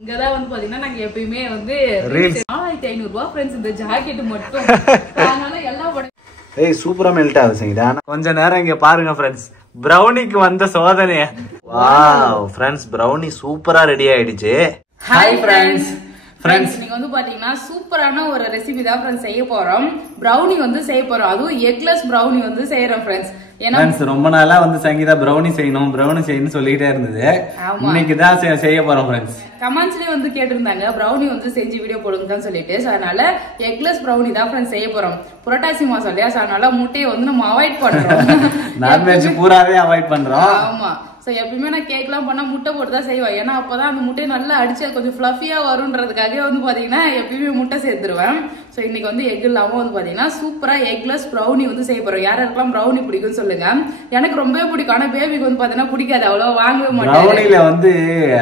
இங்கதான் வந்து பாத்தீங்கன்னா நாங்க எப்பயுமே வந்து 4500 ரூபாய் ஃப்ரெண்ட்ஸ் இந்த ஜாக்கெட் மட்டும். அதனால எல்லாம் ஏய் சூப்பரா மெல்ட் ஆகுது சங்கீதா. கொஞ்ச நேரம் இங்க பாருங்க ஃப்ரெண்ட்ஸ், பிரவுனிக்கு வந்த சோதனை. வாவ் ஃப்ரெண்ட்ஸ், பிரவுனி சூப்பரா ரெடி ஆயிடுச்சு. Hi friends. ஃப்ரெண்ட்ஸ் நீங்க வந்து பாத்தீங்கன்னா சூப்பரான ஒரு ரெசிபி தான் ஃப்ரெண்ட்ஸ் செய்ய போறோம். பிரவுனி வந்து செய்ய போறோம், அதுவும் எக்லெஸ் பிரவுனி வந்து செய்யறோம் ஃப்ரெண்ட்ஸ். ஏன்னா ரொம்ப நாளா வந்து சங்கீதா பிரவுனி செய்யணும் சொல்லிட்டே இருந்தது. இன்னைக்கு தான் செய்ய போறோம் ஃப்ரெண்ட்ஸ். கமெண்ட்ஸ்லயே வந்து கேட்டிருந்தாங்க பிரவுனி வந்து செஞ்சு வீடியோ போடுங்கன்னு சொல்லிட்டு. அதனால எக்லெஸ் பிரவுனி தான் ஃப்ரெண்ட்ஸ் செய்ய போறோம். புரட்டாசி மாசம் இல்லையா, அதனால முட்டையை வந்து நம்ம அவாய்ட் பண்றோம். நான்வெஜ் பூராவே அவாய்ட் பண்றோம். ஆமா. சோ எப்பயுமே நான் கேக் எல்லாம் பண்ணா முட்டை போட்டு தான் செய்வேன். ஏன்னா அப்பதான் அந்த முட்டையை நல்லா அடிச்சு கொஞ்சம் ஃபிளஃபியா வரும்ன்றதுக்காக வந்து பாத்தீங்கன்னா எப்பயுமே முட்டை சேர்த்துருவேன். சோ இன்னைக்கு வந்து எக் இல்லாம வந்து பாத்தீங்கன்னா சூப்பரா எக்லெஸ் பிரவுனி வந்து செய்ய போறோம். யாருக்கெல்லாம் பிரவுனி பிடிக்கும்னு சொல்லுங்க. எனக்கு ரொம்பவே பிடிக்கும். ஆனா பேபிக்கு வந்து பாத்தீங்கன்னா பிடிக்காது, அவ்வளவு வாங்கவே மாட்டேன். பிரவுனில வந்து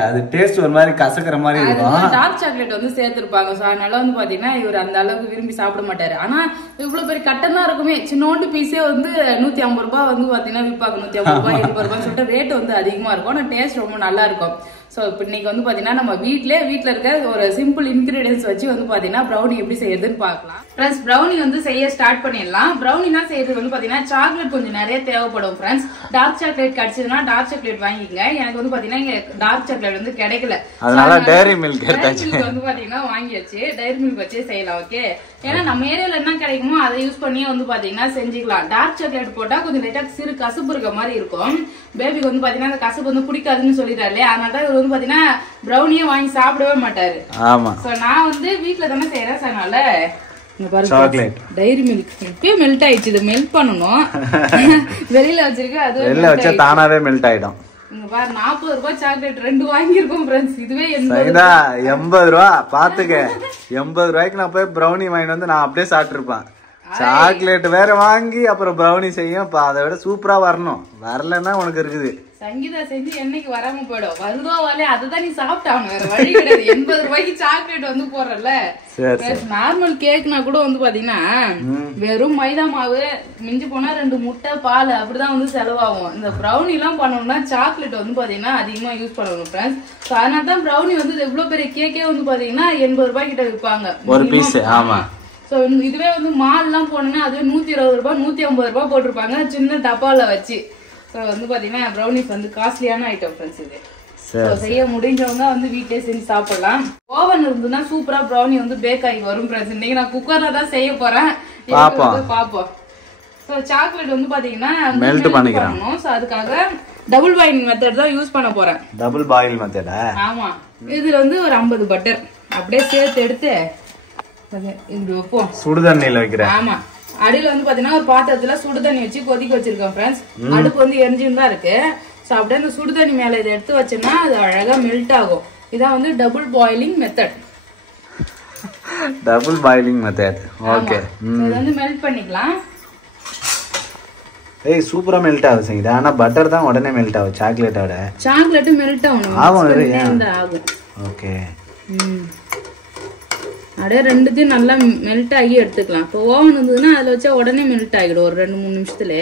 அது டேஸ்ட் ஒரு மாதிரி கசக்குற மாதிரி இருக்கும். டார்க் சாக்லேட் வந்து சேர்த்திருப்பாங்க. சோ அதனால வந்து பாத்தீங்கன்னா இவர் அந்த அளவுக்கு விரும்பி சாப்பிட மாட்டாரு. ஆனா இவ்வளவு பெரிய கட்டம் தான் இருக்குமே, சின்னோண்டு பீஸே வந்து 150 ரூபாய் வந்து பாத்தீங்கன்னா விற்பாங்க. 150 ரூபாய் 80 ரூபாய்ன்னு சொல்லிட்டு ரேட் வந்து அதிகமா இருக்கும். ஆனா டேஸ்ட் ரொம்ப நல்லா இருக்கும். சோ இப்போ இன்னைக்கு வந்து பாத்தீங்கன்னா நம்ம வீட்ல இருக்க ஒரு சிம்பிள் இன்கிரீடியன்ஸ் வச்சு வந்து பாத்தீங்கன்னா பிரவுனி எப்படி செய்யறதுன்னு பார்க்கலாம். ஃப்ரெண்ட்ஸ் பிரவுனி வந்து செய்ய ஸ்டார்ட் பண்ணிடலாம். பிரவுனினா செய்யறது வந்து பாத்தீங்கன்னா சாக்லேட் கொஞ்சம் நிறைய தேவைப்படும் ஃப்ரெண்ட்ஸ். டார்க் சாக்லேட் கிடைச்சதுன்னா டார்க் சாக்லேட் வாங்கிக்கங்க. எனக்கு வந்து பாத்தீங்கன்னா இங்க டார்க் சாக்லேட் வந்து கிடைக்கல, அதனால டைரி மில்க் வந்து பாத்தீங்கன்னா வாங்கியாச்சு. டைரி மில்க் வச்சே செய்யலாம். ஓகே, ஏன்னா நம்ம ஏரியால என்ன கிடைக்குமோ அதை யூஸ் பண்ணி வந்து பாத்தீங்கன்னா செஞ்சுக்கலாம். டார்க் சாக்லேட் போட்டா கொஞ்சம் லைட்டா சிறு கசப்பு இருக்க மாதிரி இருக்கும். பேபிக்கு வந்து பாத்தீங்கன்னா அந்த கசப்பு வந்து பிடிக்காதுன்னு சொல்லிட்டாரு. அதனால இவர் வந்து பாத்தீங்கன்னா பிரவுனியே வாங்கி சாப்பிடவே மாட்டாரு. ஆமா. சோ நான் வந்து வீட்டுல தானே செய்யறேன். அதனால சாக்லேட் டைரி மில்க் இப்பயே மெல்ட் ஆயிடுச்சு. இது மெல்ட் பண்ணணும். வெளியில வச்சிருக்கேன், அது வெளியில வச்சா தானாவே மெல்ட் ஆயிடும். இங்க பாரு 40 ரூபாய் சாக்லேட் 2 வாங்கியிருக்கோம் ஃப்ரெண்ட்ஸ். இதுவே 80 ரூபாய். பாத்துக்க, 80 ரூபாய்க்கு நான் போய் பிரவுனி வாங்கிட்டு வந்து நான் அப்படியே சாப்பிட்டு இருப்பேன். சாக்லேட் வேற வாங்கி அப்புறம் பிரவுனி செய்யும். அதை விட சூப்பரா வரணும். வரலன்னா உனக்கு இருக்குது. சங்கீதா செஞ்சு என்னைக்கு வராம போயிடும். வருதோ வரல அதுதான் நீ சாப்பிட்டாங்க, வேற வழி கிடையாது. 80 ரூபாய்க்கு சாக்லேட் வந்து போறல. நார்மல் கேக்னா கூட வந்து பாத்தீங்கன்னா வெறும் மைதா மாவு, மிஞ்சி போனா 2 முட்டை, பால் அப்படிதான் வந்து செலவாகும். இந்த பிரவுனி எல்லாம் பண்ணணும்னா சாக்லேட் வந்து பாத்தீங்கன்னா அதிகமா யூஸ் பண்ணணும் ஃப்ரெண்ட்ஸ். அதனால தான் பிரவுனி வந்து எவ்வளவு பெரிய கேக்கே வந்து பாத்தீங்கன்னா 80 ரூபாய் கிட்ட விற்பாங்க ஒரு பீஸ். ஆமா. சோ இதுவே வந்து மால் எல்லாம் போனோம்னா அது 120 ரூபாய் 150 ரூபாய் போட்டிருப்பாங்க சின்ன டப்பால வச்சு. சோ வந்து பாத்தீங்கன்னா பிரவுனிஸ் வந்து காஸ்ட்லியான ஐட்டம் ஃப்ரெண்ட்ஸ். இது செய்ய முடிஞ்சவங்க வந்து வீட்லயே செஞ்சு சாப்பிடலாம். ஓவன் இருந்துன்னா சூப்பரா பிரவுனி வந்து பேக் ஆகி வரும் ஃப்ரெண்ட்ஸ். இன்னைக்கு நான் குக்கர்ல தான் செய்ய போறேன், பாப்போம். சோ சாக்லேட் வந்து பாத்தீங்கன்னா மெல்ட் பண்ணிக்கணும். சோ அதுக்காக டபுள் பாயில் மெத்தட் தான் யூஸ் பண்ண போறேன். டபுள் பாயில் மெத்தடா? ஆமா. இதுல வந்து ஒரு 50 பட்டர் அப்படியே சேர்த்து எடுத்து இப்படி வைப்போம். சுடுதண்ணில வைக்கிறேன். ஆமா. அடியில வந்து பாத்தீங்கன்னா ஒரு பாத்திரத்துல சுடுதண்ணி வச்சு கொதிக்க வச்சிருக்கோம் ஃப்ரெண்ட்ஸ். அடுப்பு வந்து எரிஞ்சுன்னு தான் இருக்கு. சோ அப்படியே அந்த சுடுதண்ணி மேல இதை எடுத்து வச்சோம்னா அது அழகா மெல்ட் ஆகும். இதான் வந்து double boiling method. Double boiling method. Okay. இது வந்து மெல்ட் பண்ணிக்கலாம். ஏய் சூப்பரா மெல்ட் ஆகுது சங்கீதா. ஆனா பட்டர் தான் உடனே மெல்ட் ஆகும் சாக்லேட்டோட. சாக்லேட் மெல்ட் ஆகும். ஓகே. அப்படியே ரெண்டுத்தையும் நல்லா மெல்ட் ஆகி எடுத்துக்கலாம். இப்போ ஓவன் இருந்ததுன்னா அதுல வச்சா உடனே மெல்ட் ஆகிடும் ஒரு 2-3 நிமிஷத்துல.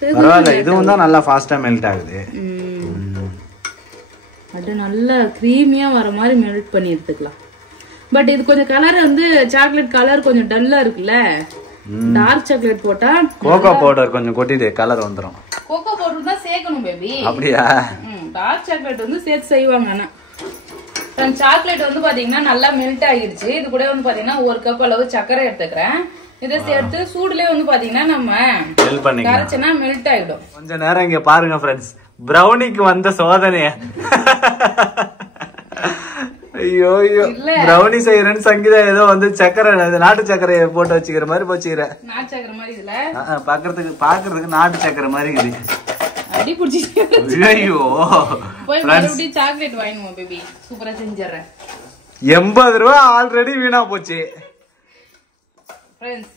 பரவாயில்ல, இதுவும் தான் நல்லா ஃபாஸ்டா மெல்ட் ஆகுது. அப்படியே நல்லா கிரீமியா வர மாதிரி மெல்ட் பண்ணி எடுத்துக்கலாம். பட் இது கொஞ்சம் கலர் வந்து சாக்லேட் கலர் கொஞ்சம் டல்லா இருக்குல்ல. டார்க் சாக்லேட் போட்டா கோகோ பவுடர் கொஞ்சம் கொட்டிடு, கலர் வந்துரும். கோகோ பவுடர் தான் சேர்க்கணும் பேபி. அப்படியா? டார்க் சாக்லேட் வந்து சேர்த்து செய்வாங்க. ஆனா சாக்லேட் வந்து பாத்தீங்கன்னா நல்லா மெல்ட் ஆகிடுச்சு. இது கூட வந்து பாத்தீங்கன்னா 1 கப் அளவு சர்க்கரை எடுத்துக்கிறேன். இதை சேர்த்து சூடுலயே வந்து பாத்தீங்கன்னா நம்ம கரைச்சனா மெல்ட் ஆகிடும். கொஞ்ச நேரம் இங்க பாருங்க ஃப்ரெண்ட்ஸ், பிரவுனிக்கு வந்த சோதனை. ஐயோ ஐயோ, பிரவுனி செய்யறேன்னு சங்கீதா ஏதோ வந்து சக்கரை நாட்டு சக்கரையை போட்டு வச்சுக்கிற மாதிரி போச்சுக்கிற. நாட்டு சக்கரை மாதிரி இதுல பாக்குறதுக்கு நாட்டு சக்கரை மாதிரி இருக்குது. அடி புடிச்சிட்டு ஐயோ போய் மறுபடியும் சாக்லேட் வாங்குவோம் பேபி. சூப்பரா செஞ்சிரறேன். 80 ரூபாய் ஆல்ரெடி வீணா போச்சு ஃப்ரெண்ட்ஸ்.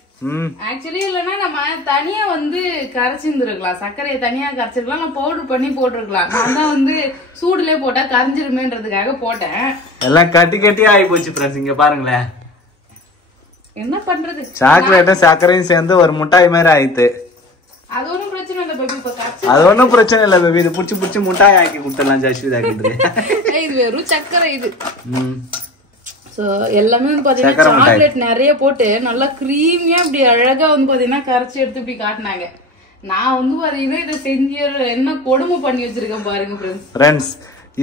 ஆக்சுவலி இல்லனா நம்ம தனியா வந்து கரைச்சிருந்திருக்கலாம். சர்க்கரையை தனியா கரைச்சிருக்கலாம், நான் பவுடர் பண்ணி போட்டிருக்கலாம். நான் தான் வந்து சூடுலயே போட்டா கரைஞ்சிருமேன்றதுக்காக போட்டேன். எல்லாம் கட்டி கட்டி ஆகி போச்சு ஃப்ரெண்ட்ஸ். இங்க பாருங்களேன், என்ன பண்றது, சாக்லேட்டும் சர்க்கரையும் சேர்ந்து ஒரு முட்டாய் மாதிரி ஆயிடுது. அது ஒண்ணும் பிரச்சனை இல்ல பேபி. அது ஒண்ணும் பிரச்சனை இல்ல பேபி. இது புடிச்சு புடிச்சு முட்டாய் ஆக்கி கொடுத்துடலாம் ஜஸ்விதா கிட்ட. இது வெறும் சக்கரை இது. சோ எல்லாமே வந்து பாத்தீங்கன்னா சாக்லேட் நிறைய போட்டு நல்லா கிரீமியா இப்படி அழகா வந்து பாத்தீங்கன்னா கரைச்சி எடுத்து இப்படி காட்டினாங்க. நான் வந்து பாத்தீங்கன்னா இதை செஞ்சு என்ன கொடுமை பண்ணி வச்சிருக்கேன் பாருங்க ஃப்ரெண்ட்ஸ்.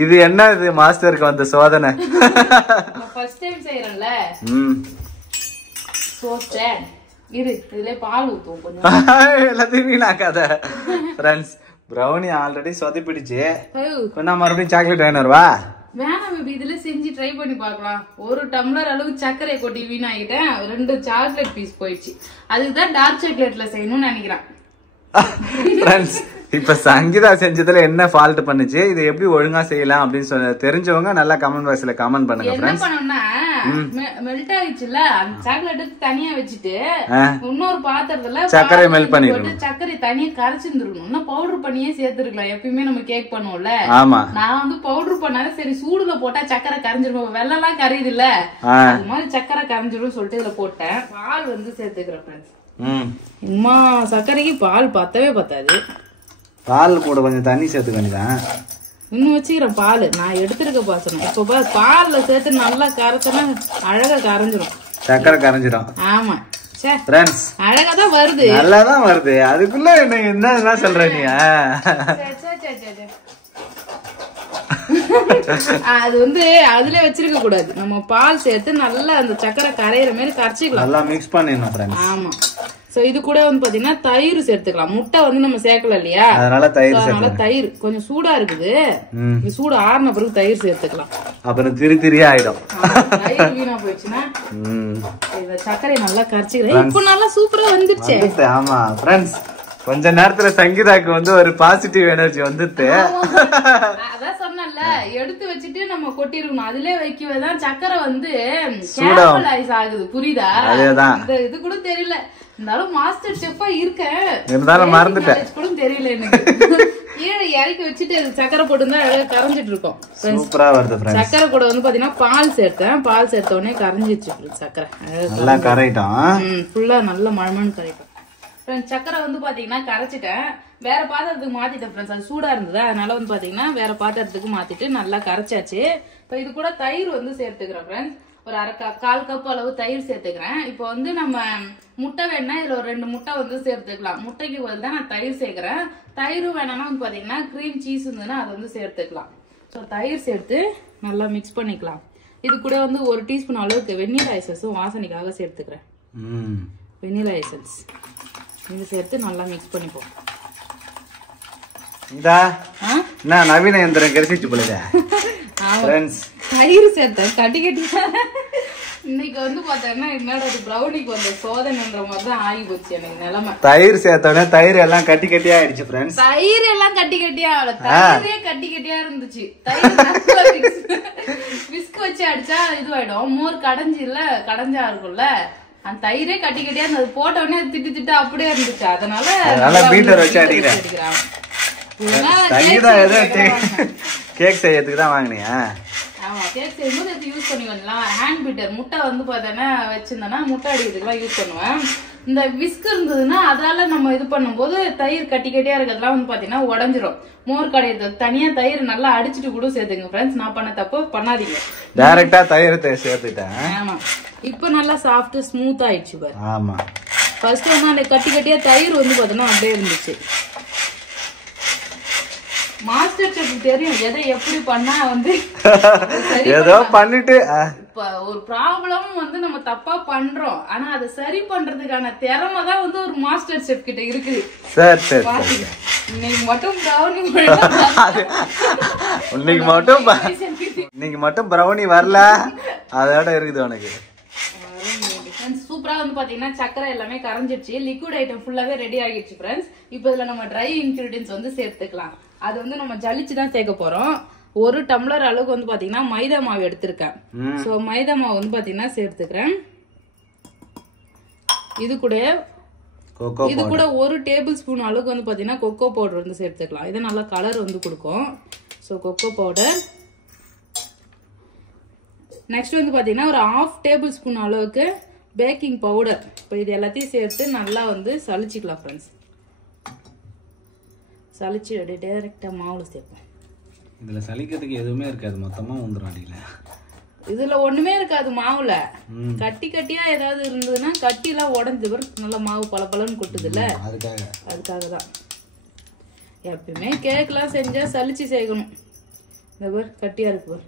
இது என்ன இது மாஸ்டருக்கு வந்த சோதனை. ஃபர்ஸ்ட் டைம் செய்யறேன்ல. So sad. இதுல பால் ஊத்துவோம் கொஞ்சம். எல்லாத்தையும் வீணாக்காத ஃப்ரெண்ட்ஸ். பிரவுனி ஆல்ரெடி சொதப்பிடுச்சு. நான் மறுபடியும் சாக்லேட் வேணும் வருவா. வேணாம் பேபி, இதுல செஞ்சு ட்ரை பண்ணி பார்க்கலாம். 1 டம்ளர் அளவு சர்க்கரை கொட்டி வீணாகிட்டேன். 2 சாக்லேட் பீஸ் போயிடுச்சு. அதுக்குதான் டார்க் சாக்லேட்ல செய்யணும்னு நினைக்கிறேன். ஃப்ரெண்ட்ஸ், இப்ப சங்கீதா செஞ்சதுல என்ன ஃபால்ட் பண்ணுச்சு, இது எப்படி ஒழுங்கா செய்யலாம் அப்படின்னு சொல்லி தெரிஞ்சவங்க நல்லா கமெண்ட் பாக்ஸ்ல கமெண்ட் பண்ணுங்க ஃப்ரெண்ட்ஸ். என்ன பண்ணனும்னா மெல்ட் ஆயிடுச்சுல, அந்த சாக்லேட் தனியா வச்சிட்டு இன்னொரு பாத்திரத்துல சர்க்கரை மெல்ட் பண்ணிடணும். சர்க்கரை தனியா கரைச்சிருந்துருக்கணும். இன்னும் பவுடர் பண்ணியே சேர்த்துருக்கலாம். எப்பயுமே நம்ம கேக் பண்ணுவோம்ல. ஆமா, நான் வந்து பவுடர் பண்ணாத சரி சூடுல போட்டா சர்க்கரை கரைஞ்சிரும். வெள்ளம் எல்லாம் கரையுது இல்ல, அது மாதிரி சர்க்கரை கரைஞ்சிரும் சொல்லிட்டு இதுல போட்டேன். பால் வந்து சேர்த்துக்கிறேன் ஃப்ரெண்ட்ஸ். அம்மா சர்க்கரைக்கு பால் பத்தவே பத்தாது. பால் கூட கொஞ்சம் தண்ணி சேர்த்துக்க வேண்டியதான். இன்னும் வச்சுக்கிறேன் பால். நான் எடுத்துருக்க பாசனம். இப்ப பால்ல சேர்த்து நல்லா கரைச்சனா அழகா கரைஞ்சிரும். சர்க்கரை கரைஞ்சிரும். ஆமா ஃப்ரெண்ட்ஸ், அழகாதான் வருது. நல்லாதான் வருது. அதுக்குள்ள என்ன சொல்ற நீ? அது வந்து அதுல வச்சிருக்க கூடாது. நம்ம பால் சேர்த்து நல்லா அந்த சக்கரை கரையிற மாதிரி கரைச்சிக்கலாம். நல்லா மிக்ஸ் பண்ணிடணும் ஃப்ரெண்ட்ஸ். ஆமா. சோ இது கூட வந்து பாத்தீங்கன்னா தயிர் சேர்த்துக்கலாம். முட்டை வந்து நம்ம சேர்க்கல இல்லையா, அதனால தயிர் கொஞ்சம் சூடா இருக்குது. சூடு ஆறின பிறகு தயிர் சேர்த்துக்கலாம். அப்புறம் திரியா ஆயிடும். தயிர் வீணா போயிடுச்சுன்னா இந்த சர்க்கரை நல்லா கரைச்சிக்கிறேன். இப்ப நல்லா சூப்பரா வந்துருச்சு. ஆமா ஃப்ரெண்ட்ஸ், கொஞ்ச நேரத்துல சங்கீதாக்கு வந்து ஒரு பாசிட்டிவ் எனர்ஜி வந்துட்டு. அதான் சொன்னல, எடுத்து வச்சுட்டு நம்ம கொட்டிருக்கணும். அதுலயே வைக்கவேதான் சக்கரை வந்து கேரமலைஸ் ஆகுது. புரியுதா? இது கூட தெரியல. இருந்தாலும் மாஸ்டர் ஷெஃபா இருக்கேன், இருந்தாலும் மறந்துட்டேன் கூட தெரியல எனக்கு. கீழே இறக்கி வச்சுட்டு சக்கரை போட்டுருந்தா கரைஞ்சிட்டு இருக்கோம். சூப்பரா வருது ஃப்ரெண்ட்ஸ். சக்கரை கூட வந்து பாத்தீங்கன்னா பால் சேர்த்தேன். பால் சேர்த்த உடனே கரைஞ்சிச்சு சக்கரை. நல்லா கரையிட்டோம். ஃபுல்லா நல்ல மழமன்னு கரையிட்டோம். சக்கரை வந்து பாத்தீங்கன்னா கரைச்சிட்டேன். வேற பாத்திரத்துக்கு மாத்திட்டேன் ஃப்ரெண்ட்ஸ். அது சூடா இருந்தது, அதனால வந்து பாத்தீங்கன்னா வேற பாத்திரத்துக்கு மாத்திட்டு நல்லா கரைச்சாச்சு. இப்போ இது கூட தயிர் வந்து சேர்த்துக்கிறேன் ஃப்ரெண்ட்ஸ். ஒரு 1/4 கப் அளவு தயிர் சேர்த்துக்கிறேன். இப்போ வந்து நம்ம முட்டை வேணா இதுல ஒரு 2 முட்டை வந்து சேர்த்துக்கலாம். முட்டைக்கு பதில் தான் நான் தயிர் சேர்க்கிறேன். தயிரும் வேணாம்னா வந்து பாத்தீங்கன்னா கிரீம் சீஸ் இருந்ததுன்னா அதை வந்து சேர்த்துக்கலாம். ஸோ தயிர் சேர்த்து நல்லா மிக்ஸ் பண்ணிக்கலாம். இது கூட வந்து 1 டீஸ்பூன் அளவுக்கு வெண்ணிலா எசன்ஸும் வாசனைக்காக சேர்த்துக்கிறேன். வெண்ணிலா எசன்ஸ் இது சேர்த்து நல்லா மிக்ஸ் பண்ணிப்போம். நவீன எந்திரம் கிடைச்சிச்சு போல. தயிர் சேர்த்தேன் கட்டி கட்டி. இன்னைக்கு வந்து பாத்தீங்கன்னா என்னோட பிரவுனிக்கு வந்த சோதனைன்ற மாதிரிதான் ஆகி போச்சு எனக்கு நிலைமை. தயிர் சேர்த்தோடனே தயிர் எல்லாம் கட்டி கட்டியா ஆயிடுச்சு ஃப்ரெண்ட்ஸ். தயிர் எல்லாம் கட்டி கட்டியா தயிரே கட்டி கட்டியா இருந்துச்சு. தயிர் விஸ்க் வச்சு அடிச்சா இதுவாயிடும். மோர் கடைஞ்சா இருக்கும்ல, அந்த தயிரே கட்டி கட்டியா இருந்தது. போட்ட உடனே திட்டு திட்டு அப்படியே இருந்துச்சு. அதனால பீட்டர் வச்சு அடிக்கிறேன். கேக் செய்யறதுக்கு தான் வாங்கினியா? ஆமா, கேக் செய்யும்போது எடுத்து யூஸ் பண்ணி வரலாம். ஹேண்ட் பீட்டர் முட்டை வந்து பார்த்தோன்னா வச்சிருந்தேன்னா முட்டை அடிக்கிறதுக்குலாம் யூஸ் பண்ணுவேன். இந்த விஸ்க் இருந்ததுன்னா அதால நம்ம இது பண்ணும்போது தயிர் கட்டி கட்டியா இருக்கிறதுலாம் வந்து பாத்தீங்கன்னா உடஞ்சிரும். மோர் கடையிறது தனியா தயிர் நல்லா அடிச்சுட்டு கூட சேர்த்துங்க ஃப்ரெண்ட்ஸ். நான் பண்ண தப்பு பண்ணாதீங்க. டைரக்டா தயிர் சேர்த்துட்டேன். ஆமா, இப்போ நல்லா சாஃப்ட் ஸ்மூத் ஆயிடுச்சு பாரு. ஆமா, ஃபர்ஸ்ட் வந்து அந்த கட்டி கட்டியா தயிர் வந்து பாத்தீங்கன்னா அப்படியே இருந்துச்சு. மாஸ்டர் செஃப் தெரியும் எதை எப்படி பண்ணா வந்து ஏதோ பண்ணிட்டு. இப்ப ஒரு ப்ராப்ளம் வந்து நம்ம தப்பா பண்றோம், ஆனா அதை சரி பண்றதுக்கான திறமை தான் வந்து ஒரு மாஸ்டர் செஃப் கிட்ட இருக்குது. இன்னைக்கு மட்டும் பிரவுனி வரல, அதோட இருக்குது உனக்கு. சூப்பரா வந்து பாத்தீங்கன்னா சக்கரை எல்லாமே கரைஞ்சிடுச்சு. லிக்விட் ஐட்டம் ஃபுல்லாவே ரெடி ஆகிடுச்சு ஃப்ரெண்ட்ஸ். இப்போ இதுல நம்ம ட்ரை இன்கிரீடியன்ஸ் வந்து சேர்த்துக்கலாம். அது வந்து நம்ம ஜலிச்சு தான் சேர்க்க போறோம். 1 டம்ளர் அளவுக்கு வந்து பாத்தீங்கன்னா மைதா மாவு எடுத்திருக்கேன். சோ மைதா மாவு வந்து பாத்தீங்கன்னா சேர்த்துக்கிறேன். இது கூட 1 டேபிள் ஸ்பூன் அளவுக்கு வந்து பாத்தீங்கன்னா கொக்கோ பவுடர் வந்து சேர்த்துக்கலாம். இது நல்லா கலர் வந்து கொடுக்கும். So cocoa powder. நெக்ஸ்ட் வந்து பாத்தீங்கன்னா ஒரு 1/2 டேபிள் ஸ்பூன் அளவுக்கு பேக்கிங் பவுடர். இப்போ இது எல்லாத்தையும் சேர்த்து நல்லா வந்து சலிச்சுக்கலாம் ஃப்ரெண்ட்ஸ். சலிச்சு அப்படியே டைரக்டா மாவுல சேர்ப்போம். இதுல சலிக்கிறதுக்கு எதுவுமே இருக்காது, மொத்தமா வந்துரும் அடியில. இதுல ஒண்ணுமே இருக்காது மாவுல. கட்டி கட்டியா ஏதாவது இருந்ததுன்னா கட்டி எல்லாம் உடஞ்சு நல்லா மாவு பளபளன்னு கொட்டுது இல்ல, அதுக்காக தான். எப்பயுமே கேக்லாம் செஞ்சா சலிச்சு செய்யணும். இந்த பேர் கட்டியா இருக்கு பேர்.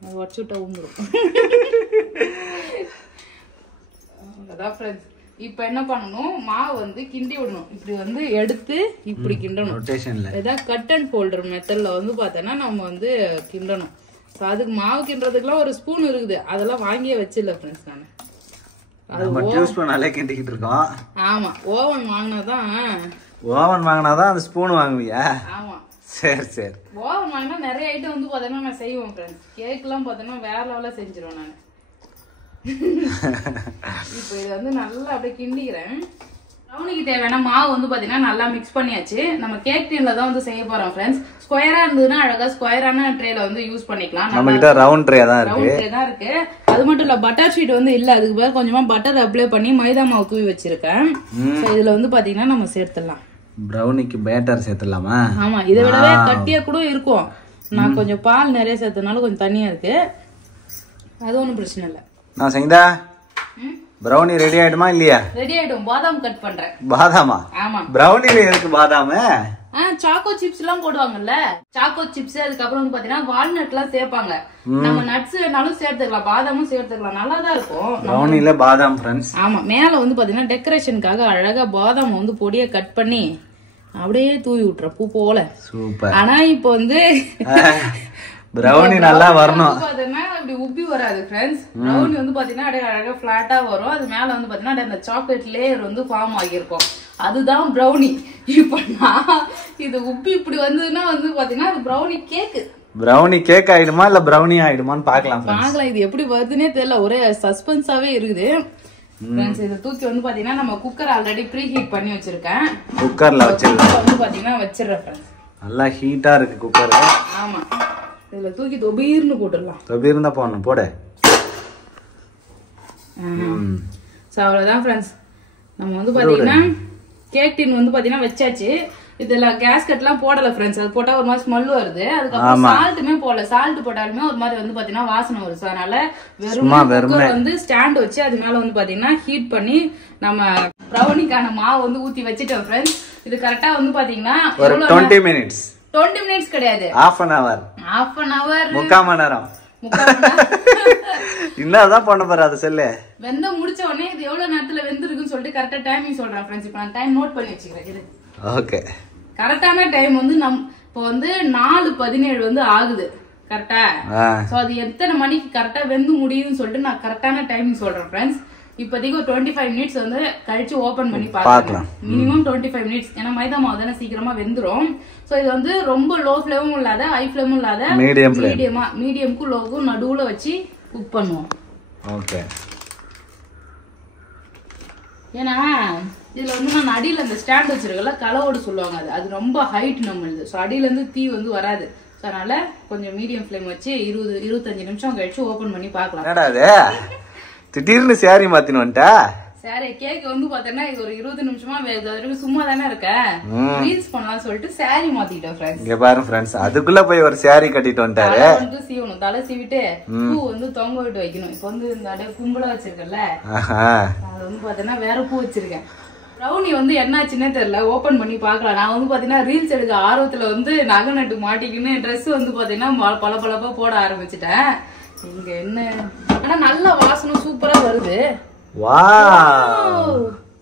அது உடச்சு விட்டா ஊந்துடும். அதான் ஃப்ரெண்ட்ஸ். இப்ப என்ன பண்ணணும், மாவு வந்து கிண்டி விடணும். இப்படி வந்து எடுத்து இப்படி கிண்டணும். ஏதாவது கட் அண்ட் ஃபோல்டர் மெத்தட்ல வந்து பார்த்தோன்னா நம்ம வந்து கிண்டணும். அதுக்கு மாவு கிண்டுறதுக்குலாம் ஒரு ஸ்பூன் இருக்குது, அதெல்லாம் வாங்கியே வச்சிடல ஃப்ரெண்ட்ஸ். நான் கிண்டிக்கிட்டு இருக்கோம். ஆமா, ஓவன் வாங்கினாதான் அந்த ஸ்பூன் வாங்குவியா? ஆமா சரி சரி. ஓவன் வாங்கினா நிறைய ஐட்டம் வந்து பார்த்தோன்னா நான் செய்வோம் ஃப்ரெண்ட்ஸ். கேக்லாம் பார்த்தோன்னா வேற லெவலில் செஞ்சிருவேன் நான். இப்போ இது வந்து நல்லா அப்படியே கிண்டிக்கிறேன். ப்ரௌனிக்கு தேவையான மாவு வந்து பாத்தீங்கன்னா நல்லா மிக்ஸ் பண்ணியாச்சு. நம்ம கேக் டீன்ல தான் வந்து செய்ய போறோம் ஃப்ரெண்ட்ஸ். ஸ்கொயரா இருந்ததுன்னா அழகா ஸ்கொயரான ட்ரேல வந்து யூஸ் பண்ணிக்கலாம். நம்ம கிட்ட ரவுண்ட் ட்ரே தான் இருக்கு. அது மட்டும் இல்ல, பட்டர் ஷீட் வந்து இல்ல, அதுக்கு பதிலா கொஞ்சமா பட்டர் அப்ளை பண்ணி மைதா மாவு தூவி வச்சிருக்கேன். இதுல வந்து பாத்தீங்கன்னா நம்ம சேர்த்துடலாம். ப்ரௌனிக்கு பேட்டர் சேர்த்துடலாமா? ஆமா, இதை விடவே கட்டியா கூட இருக்கும். நான் கொஞ்சம் பால் நிறைய சேர்த்தனால கொஞ்சம் தனியா இருக்கு, அது ஒன்றும் பிரச்சனை இல்லை. நான் செய்தா ப்ரௌனி ரெடி ஆயிடுமா இல்லையா? ரெடி ஆயிடும். பாதாம் கட் பண்றேன். பாதாமா? ஆமா. ப்ரௌனில இருக்கு பாதாம். சாக்கோ சிப்ஸ் எல்லாம் போடுவாங்கல்ல, சாக்கோ சிப்ஸ். அதுக்கப்புறம் வந்து பாத்தீங்கன்னா வால்நட் எல்லாம் சேர்ப்பாங்க. நம்ம நட்ஸ் வேணாலும் சேர்த்துக்கலாம், பாதாமும் சேர்த்துக்கலாம், நல்லா தான் இருக்கும். ப்ரௌனில பாதாம் ஃப்ரெண்ட்ஸ். ஆமா, மேல வந்து பாத்தீங்கன்னா டெக்கரேஷனுக்காக அழகா பாதாம் வந்து பொடியா கட் பண்ணி அப்படியே தூவி விட்டுற பூ போல. சூப்பர். ஆனா இப்போ வந்து ப்ரௌனி நல்லா வரணும். பாத்தீங்கன்னா இப்படி உப்பி வராது ஃப்ரெண்ட்ஸ். ப்ரௌனி வந்து பாத்தீங்கன்னா அப்படியே அழகா ஃபிளாட்டா வரும். அது மேல வந்து பாத்தீங்கன்னா அந்த சாக்லேட் லேயர் வந்து ஃபார்ம் ஆகியிருக்கும், அதுதான் ப்ரௌனி. இப்ப நான் இது உப்பி இப்படி வந்ததுன்னா வந்து பாத்தீங்கன்னா அது ப்ரௌனி கேக்கு. ப்ரௌனி கேக் ஆயிடுமா இல்ல ப்ரௌனி ஆயிடுமான்னு பாக்கலாம். இது எப்படி வருதுன்னே தெரியல, ஒரே சஸ்பென்ஸாவே இருக்குது. இதை தூக்கி வந்து பாத்தீங்கன்னா நம்ம குக்கர் ஆல்ரெடி ப்ரீ ஹீட் பண்ணி வச்சிருக்கேன். குக்கர்ல வந்து பாத்தீங்கன்னா வச்சிடுறேன். நல்லா ஹீட்டா இருக்கு குக்கர். ஆமா, இதுல தூக்கி தொபீர்னு போட்டுடலாம். தொபீர்னு தான் போடணும், போடு. சோ அவ்வளவுதான் ஃப்ரெண்ட்ஸ். நம்ம வந்து பாத்தீங்கன்னா கேக் டின் வந்து பாத்தீங்கன்னா வச்சாச்சு. இதுல கேஸ்கட் எல்லாம் போடல ஃப்ரெண்ட்ஸ். அது போட்டா ஒரு மாதிரி ஸ்மெல் வருது. அதுக்கப்புறம் சால்ட்டுமே போடல. சால்ட் போட்டாலுமே ஒரு மாதிரி வந்து பாத்தீங்கன்னா வாசனை வருது. அதனால வெறும் வந்து ஸ்டாண்ட் வச்சு அது மேல வந்து பாத்தீங்கன்னா ஹீட் பண்ணி நம்ம ப்ரௌனிக்கான மாவு வந்து ஊத்தி வச்சுட்டோம் ஃப்ரெண்ட்ஸ். இது கரெக்டா வந்து பாத்தீங்கன்னா 20 மினிட்ஸ். 20 மினிட்ஸ் கிடையாது, half an hour. 3/4 மணி நேரம். என்னதான் பண்ண போற அது சொல்லு. வெந்த முடிச்ச உடனே இது எவ்வளவு நேரத்துல வெந்திருக்குன்னு சொல்லிட்டு கரெக்டா டைமிங் சொல்றேன் ஃப்ரெண்ட்ஸ். இப்போ நான் டைம் நோட் பண்ணி வச்சுக்கிறேன். ஓகே. கரெக்டான டைம் வந்து இப்போ வந்து 4:17 வந்து ஆகுது கரெக்டா. சோ அது எத்தனை மணிக்கு கரெக்டா வெந்து முடியும்னு சொல்லிட்டு நான் கரெக்டான டைமிங் சொல்றேன் ஃப்ரெண்ட்ஸ். இப்போதைக்கு ஒரு 25 மினிட்ஸ் வந்து கழிச்சு ஓபன் பண்ணி பார்க்கலாம். Minimum 25 minutes. ஏன்னா மைதா மாவு தானே சீக்கிரமா வெந்துரும். சோ இது வந்து ரொம்ப லோ ஃபிளேமும் இல்லாத ஹை ஃபிளேமும் இல்லாத மீடியமுக்கும் லோவுக்கும் நடுவுல வச்சு குக் பண்ணுவோம். ஓகே. ஏன்னா இதுல வந்து நான் அடியில அந்த ஸ்டாண்ட் வச்சிருக்கல, கலவோடு சொல்லுவாங்க, அது ரொம்ப ஹைட் நம்மளுது. ஸோ அடியில இருந்து தீ வந்து வராது. ஸோ அதனால கொஞ்சம் மீடியம் ஃபிளேம் வச்சு 20-25 நிமிஷம் கழிச்சு ஓபன் பண்ணி பார்க்கலாம். திடீர்னு சாரி மாத்தின்னு வந்துட்டா. சாரி கேக் வந்து பாத்தீங்கன்னா இது ஒரு 20 நிமிஷமா சும்மா தானே இருக்க, ரீல்ஸ் பண்ணலாம் சொல்லிட்டு சாரி மாத்திட்டோம் ஃப்ரெண்ட்ஸ். இங்க பாருங்க ஃப்ரெண்ட்ஸ், அதுக்குள்ள போய் ஒரு சாரி கட்டிட்டு வந்துட்டாரு. வந்து சீவணும், தலை சீவிட்டு பூ வந்து தொங்க விட்டு வைக்கணும். இப்ப வந்து இந்த அப்படியே கும்பலா வச்சிருக்கல, அது வந்து பாத்தீங்கன்னா வேற பூ வச்சிருக்கேன். ப்ரௌனி வந்து என்னாச்சுன்னே தெரியல, ஓபன் பண்ணி பாக்கலாம். நான் வந்து பாத்தீங்கன்னா ரீல்ஸ் எடுக்க ஆர்வத்துல வந்து நகை நட்டு மாட்டிக்கின்னு ட்ரெஸ் வந்து பாத்தீங்கன்னா பளபளப்பா போட ஆரம்பிச்சுட்டேன். இங்க என்ன ஆனா நல்ல வாசனை சூப்பரா வருது. வாவ்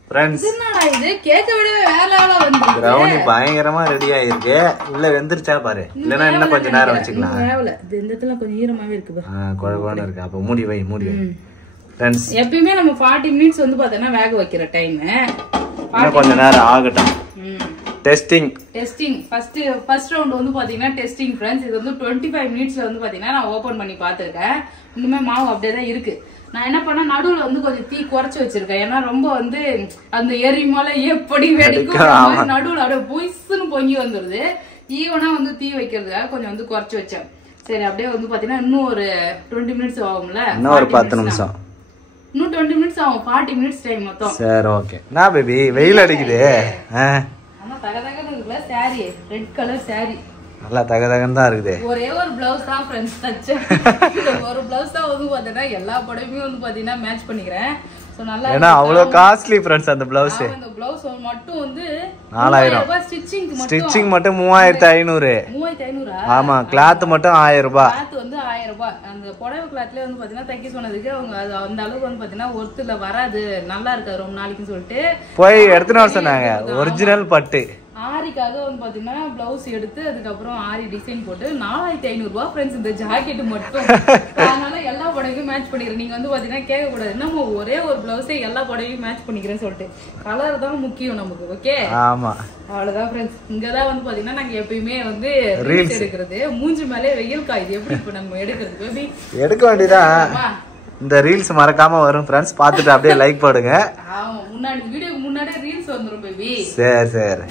ஃப்ரெண்ட்ஸ், என்னடா இது கேக்க விடவே வேற லெவலா வந்து ப்ரௌனி பயங்கரமா ரெடி ஆயிருக்கு. உள்ள வெந்திருச்சா பாரு, இல்லனா இன்னும் கொஞ்ச நேரம் வச்சுக்கலாம். வேவல இந்த இடத்துல கொஞ்சம் ஈரமாவே இருக்கு பாரு. குழகுவான இருக்கு. அப்ப மூடி வை ஃப்ரெண்ட்ஸ். எப்பவுமே நம்ம 40 மினிட்ஸ் வந்து பாத்தீங்கன்னா வேக வைக்கிற டைம். இன்னும் கொஞ்ச நேரம் ஆகட்டும். டெஸ்டிங் ஃபர்ஸ்ட் ரவுண்ட் வந்து பாத்தீங்கன்னா டெஸ்டிங் ஃப்ரெண்ட்ஸ். இது வந்து 25 மினிட்ஸ்ல வந்து பாத்தீங்கன்னா நான் ஓபன் பண்ணி பாத்துருக்கேன். இன்னுமே மாவு அப்படியே தான் இருக்கு. நான் என்ன பண்ண நடுவுல வந்து கொஞ்சம் தீ குறைச்சு வச்சிருக்கேன். ஏன்னா ரொம்ப வந்து அந்த எரிமலை எப்படி வெடிக்கும் நடுவுல அப்படியே புய்ஸ்ன்னு பொங்கி வந்துருது. ஈவனா வந்து தீ வைக்கிறதுக்காக கொஞ்சம் வந்து குறைச்சு வச்சேன். சரி அப்படியே வந்து பாத்தீங்கன்னா இன்னும் ஒரு 20 மினிட்ஸ் ஆகும்ல, இன்னும் ஒரு 10 நிமிஷம். இன்னும் 20 மினிட்ஸ் ஆகும். 40 மினிட்ஸ் டைம் மொத்தம். சரி ஓகே. நான் பேபி வெயில் அடிக்குது. ஆமா தகதகன்னு இருக்குல saree, ரெட் கலர் saree. நல்லா தகதகன்னு தான் இருக்குது. ஒரே ஒரு ப்ளவுஸ் தான் ஃப்ரெண்ட்ஸ் தச்ச. ஒரு ப்ளவுஸ் தான் வந்து பாத்தீங்கன்னா எல்லா படமே வந்து பாத்தீங்கன்னா மேட்ச் பண்ணிக்கிறேன். சோ நல்லா ஏன்னா அவ்வளவு காஸ்ட்லி ஃப்ரெண்ட்ஸ் அந்த ப்ளவுஸ். அந்த ப்ளவுஸ் மட்டும் வந்து 4000 ரூபாய் ஸ்டிச்சிங் மட்டும் 3500. 3500. ஆமா கிளாத் மட்டும் 1000 ரூபாய். கிளாத் வந்து 1000 ரூபாய். அந்த புடவை கிளாத்ல வந்து பாத்தீங்கன்னா தைக்க சொன்னதுக்கு அவங்க அந்த அளவுக்கு வந்து பாத்தீங்கன்னா ஒருத்துல வராது, நல்லா இருக்காது ரொம்ப நாளைக்குன்னு சொல்லிட்டு போய் எடுத்துட்டு வர சொன்னாங்க. ஒரிஜினல் பட்டு ஆரிக்காக வந்து பாத்தீங்கன்னா பிளவுஸ் எடுத்து அதுக்கப்புறம் ஆரி டிசைன் போட்டு 4500 ரூபாய் ஃப்ரெண்ட்ஸ் இந்த ஜாக்கெட் மட்டும். அதனால எல்லா புடவையும் மேட்ச் பண்ணிக்கிறேன். நீங்க வந்து பாத்தீங்கன்னா கேட்க கூடாது நம்ம ஒரே ஒரு பிளவுஸே எல்லா புடவையும் மேட்ச் பண்ணிக்கிறேன்னு சொல்லிட்டு. கலர் தான் முக்கியம் நமக்கு. ஓகே ஆமா அவ்வளவுதான் ஃப்ரெண்ட்ஸ். இங்கதான் வந்து பாத்தீங்கன்னா நாங்க எப்பயுமே வந்து ரீல்ஸ் எடுக்கிறது. மூஞ்சி மேலே வெயில் காயுது, எப்படி இப்ப நம்ம எடுக்கிறது பேபி? எடுக்க வேண்டியதான். இந்த ரீல்ஸ் மறக்காம வரும் ஃப்ரெண்ட்ஸ், பார்த்துட்டு அப்படியே லைக் போடுங்க. ஆமா முன்னாடி வீடியோக்கு முன்னாடியே ரீல்ஸ் வந்துரும் பேபி. சரி சரி.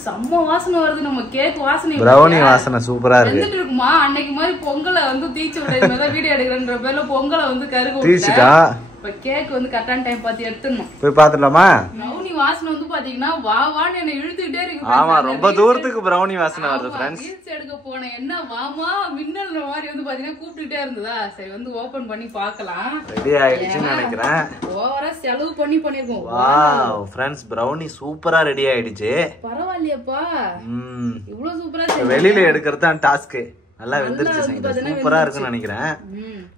செம்ம வாசனை வருது, நம்ம கேக் வாசனை, பிரவுனி வாசனை சூப்பரா இருக்கு. வந்துட்டு இருக்குமா? அன்னைக்கு மாதிரி பொங்கலை வந்து தீச்சு விட வீடியோ எடுக்கிறன்ற பேர்ல பொங்கலை வந்து கருகு தீச்சுட்டா. இப்ப கேக் வந்து கரெக்டான டைம் பார்த்து எடுத்துடணும். போய் பாத்துடலாமா? பிரவுனி வாசனை வந்து பாத்தீங்கன்னா வா வான்னு என்ன இழுத்துக்கிட்டே இருக்கு. ஆமா ரொம்ப தூரத்துக்கு பிரவுனி வாசனை வருது ஃப்ரெண்ட்ஸ். ரீல்ஸ் எடுக்க போனேன், என்ன வாமா மின்னல் மாதிரி வந்து பாத்தீங்கன்னா கூப்பிட்டுட்டே இருந்ததா. சரி வந்து ஓபன் பண்ணி பார்க்கலாம். ரெடி ஆயிடுச்சுன்னு நினைக்கிறேன். ஓவரா செலவு பண்ணிருக்கோம். வாவ் ஃப்ரெண்ட்ஸ் பிரவுனி சூப்பரா ரெடி ஆயிடுச்சு. பரவாயில்லையப்பா, இவ்வளவு சூப்பரா. வெளியில எடுக்கிறது தான் டாஸ்க். நல்லா வெந்துருச்சு, சூப்பரா இருக்குன்னு நினைக்கிறேன்.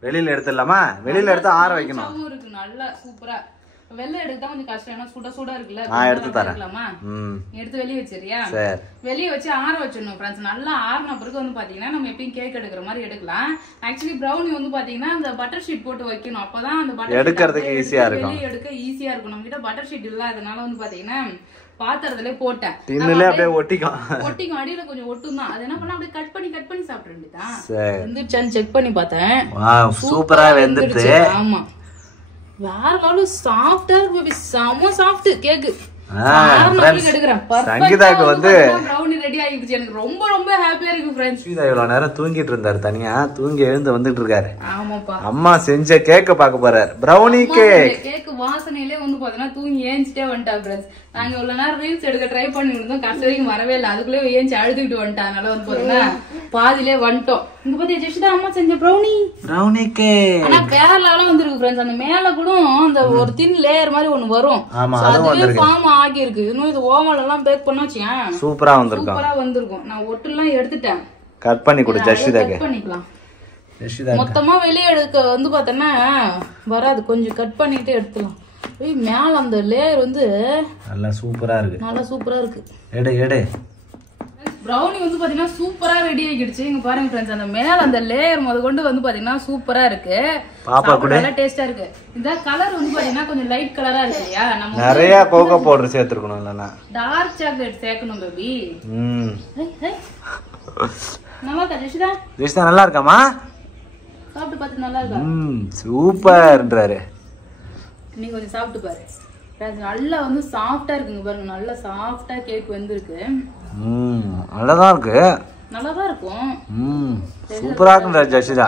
வெளியில எடுத்துடலாமா? வெளியில எடுத்து ஆற வைக்கணும். இருக்கு நல்லா சூப்பரா. வெள்ளை எடுத்தா கொஞ்சம் கஷ்டம், ஏன்னா சுட சுடா இருக்குல்ல. எடுத்து தரேன். எடுத்து வெளியே வச்சிருக்கியா? வெளியே வச்சு ஆற வச்சிடணும் ஃப்ரெண்ட்ஸ். நல்லா ஆறின பிறகு வந்து பாத்தீங்கன்னா நம்ம எப்பயும் கேக் எடுக்கிற மாதிரி எடுக்கலாம். ஆக்சுவலி பிரவுனி வந்து பாத்தீங்கன்னா அந்த பட்டர் ஷீட் போட்டு வைக்கணும், அப்பதான் அந்த பட்டர் எடுக்கிறதுக்கு ஈஸியா இருக்கும். வெளியே எடுக்க ஈஸியா இருக்கும். நம்ம கிட்ட பட்டர் ஷீட் இல்ல, அதனால வந்து பாத்தீங்கன்னா பாத்திரத்துல போட்டேன். அப்படியே ஒட்டிக்கும் அடியில கொஞ்சம் ஒட்டும் தான். அது என்ன பண்ணா அப்படியே கட் பண்ணி சாப்பிட வேண்டியதான். வெந்துச்சான்னு செக் பண்ணி பார்த்தேன். சூப்பரா வெந்துருச்சு. ஆமா வேற லெவல் சாஃப்டா இருக்கு, செம சாஃப்ட் கேக். சங்கீதாக்கு வந்து பிரவுனி ரெடி ஆயிடுச்சு. எனக்கு ரொம்ப ரொம்ப ஹாப்பியா இருக்கு ஃப்ரெண்ட்ஸ். சங்கீதா இவ்வளவு நேரம் தூங்கிட்டு இருந்தாரு, தனியா தூங்கி எழுந்து வந்துட்டு இருக்காரு. ஆமாப்பா, அம்மா செஞ்ச கேக்க பாக்க போறாரு. பிரவுனி கேக் வாசனையிலே வந்து பாத்தீங்கன்னா தூங்கி ஏஞ்சிட்டே வந்துட்டா ஃப்ரெண்ட்ஸ். நாங்க இவ்வளவு நேரம் ரீல்ஸ் எடுக்க ட்ரை பண்ணி இருந்தோம், கடைசி வரைக்கும் வரவே இல்லை. அதுக்குள்ளே ஏஞ்சி அழுதுகிட்டு வந்துட்டா. அதனால வந்து பாத்தீங்கன்னா பாதிலே வந்துட்டோம். இங்க பாத்தியா ஜெஷிதா அம்மா செஞ்ச பிரவுனி கேக். ஆனா வேற லெவலா வந்துருக்கு ஃப்ரெண்ட்ஸ். அந்த மேல கூட அந்த ஒரு தின் லேயர் மாதிரி ஒண்ணு வரும், அதுவே ஃபார்ம் ஆகி இருக்கு. இன்னும் இது ஓவன்ல எல்லாம் பேக் பண்ணா வச்சேன் சூப்பரா வந்திருக்கும். நான் ஒட்டுலாம் எடுத்துட்டேன். கட் பண்ணி கொடு ஜெஷிதாக்கு. கட் பண்ணிக்கலாம். மொத்தமா வெளியே எடுக்க வந்து பாத்தோம்னா வராது, கொஞ்சம் கட் பண்ணிட்டு எடுத்துலாம். மேல அந்த லேயர் வந்து நல்லா சூப்பரா இருக்கு. எடு பிரவுனி வந்து பாத்தீங்கன்னா சூப்பரா ரெடி ஆகிடுச்சு. இங்க பாருங்க ஃப்ரெண்ட்ஸ், அந்த மேல அந்த லேயர் முதற்கொண்டு வந்து பாத்தீங்கன்னா சூப்பரா இருக்கு. பாப்பா கூட நல்லா டேஸ்டா இருக்கு. இந்த கலர் வந்து பாத்தீங்கன்னா கொஞ்சம் லைட் கலரா இருக்கு இல்லையா? நம்ம நிறைய கோகோ பவுடர் சேர்த்துக்கணும், இல்லனா டார்க் சாக்லேட் சேர்க்கணும் பேபி. நல்லா இருக்கா ஜெஷிதா? நல்லா இருக்காமா? சாப்பிட்டு பார்த்து நல்லா இருக்கா? சூப்பர்ன்றாரு. நீ கொஞ்சம் சாப்பிட்டு பாரு. நல்லா வந்து சாஃப்டா இருக்குங்க பாருங்க, நல்லா சாஃப்டா கேக் வந்திருக்கு. நல்லாதான் இருக்கு. நல்லாதான் இருக்கும். சூப்பரா இருக்குடா ஜெஷிதா.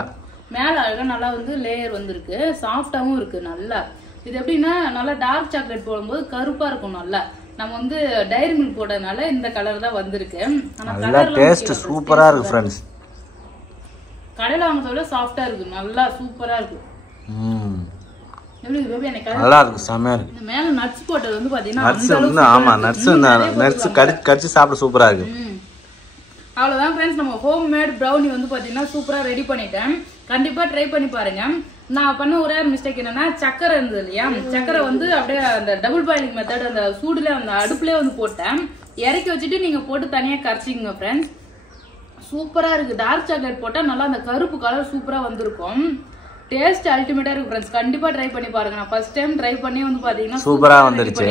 மேல அழகா நல்லா வந்து லேயர் வந்திருக்கு, சாஃப்டாவும் இருக்கு நல்லா. இது எப்படின்னா நல்லா டார்க் சாக்லேட் போடும்போது கருப்பா இருக்கும் நல்லா. நம்ம வந்து டைரி மில்க் போட்டதுனால இந்த கலர் தான் வந்திருக்கு. ஆனா டேஸ்ட் சூப்பரா இருக்கு ஃப்ரெண்ட்ஸ். கடையில வாங்குறத விட சாஃப்டா இருக்கு, நல்லா சூப்பரா இருக்கு. நல்லா இருக்கு, செமையா இருக்கு. மேல நட்ஸ் போட்டது வந்து பாத்தீங்கன்னா நட்ஸ் கடிச்சு சாப்பிட சூப்பரா இருக்கு. அவ்வளவுதான் ஃப்ரெண்ட்ஸ், நம்ம ஹோம் மேட் பிரவுனி வந்து பாத்தீங்கன்னா சூப்பரா ரெடி பண்ணிட்டேன். கண்டிப்பா ட்ரை பண்ணி பாருங்க. நான் பண்ண ஒரே ஒரு மிஸ்டேக் என்னன்னா, சக்கரை இருந்தது இல்லையா, சக்கரை வந்து அப்படியே அந்த டபுள் பாயிலிங் மெத்தட் அந்த சூடுல அந்த அடுப்புலயே வந்து போட்டேன். இறக்கி வச்சுட்டு நீங்க போட்டு தனியா கரைச்சிங்க ஃப்ரெண்ட்ஸ். சூப்பரா இருக்கு. டார்க் சாக்லேட் போட்டா நல்லா அந்த கருப்பு கலர் சூப்பரா வந்திருக்கும். டேஸ்ட் அல்டிமேட்டா இருக்கு ஃப்ரெண்ட்ஸ். கண்டிப்பா ட்ரை பண்ணி பாருங்க. நான் ஃபர்ஸ்ட் டைம் ட்ரை பண்ணி வந்து பாத்தீங்கன்னா சூப்பரா வந்துருச்சு.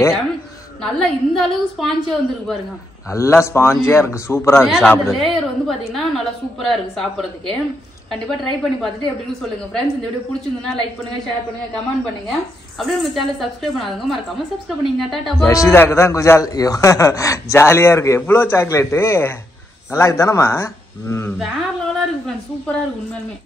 நல்லா இந்த அளவுக்கு ஸ்பாஞ்சியா வந்திருக்கு பாருங்க. நல்லா ஸ்பாஞ்சியா இருக்கு, சூப்பரா இருக்கு. சாப்பிடுறது லேயர் வந்து பாத்தீங்கன்னா நல்லா சூப்பரா இருக்கு சாப்பிடுறதுக்கு. கண்டிப்பா ட்ரை பண்ணி பார்த்துட்டு எப்படின்னு சொல்லுங்க ஃப்ரெண்ட்ஸ். இந்த வீடியோ பிடிச்சிருந்தா லைக் பண்ணுங்க, ஷேர் பண்ணுங்க, கமெண்ட் பண்ணுங்க. அப்படியே நம்ம சேனலை சப்ஸ்கிரைப் பண்ணாதவங்க மறக்காம சப்ஸ்கிரைப் பண்ணீங்க. டாடா பாய். ஜெஷிதாக்கு தான் குஜால் ஜாலியா இருக்கு. எவ்வளவு சாக்லேட் நல்லா இருக்கு தானமா? வேற லெவலா இருக்கு ஃப்ரெண்ட்ஸ், சூப்பரா இருக்கு உண்மையுமே.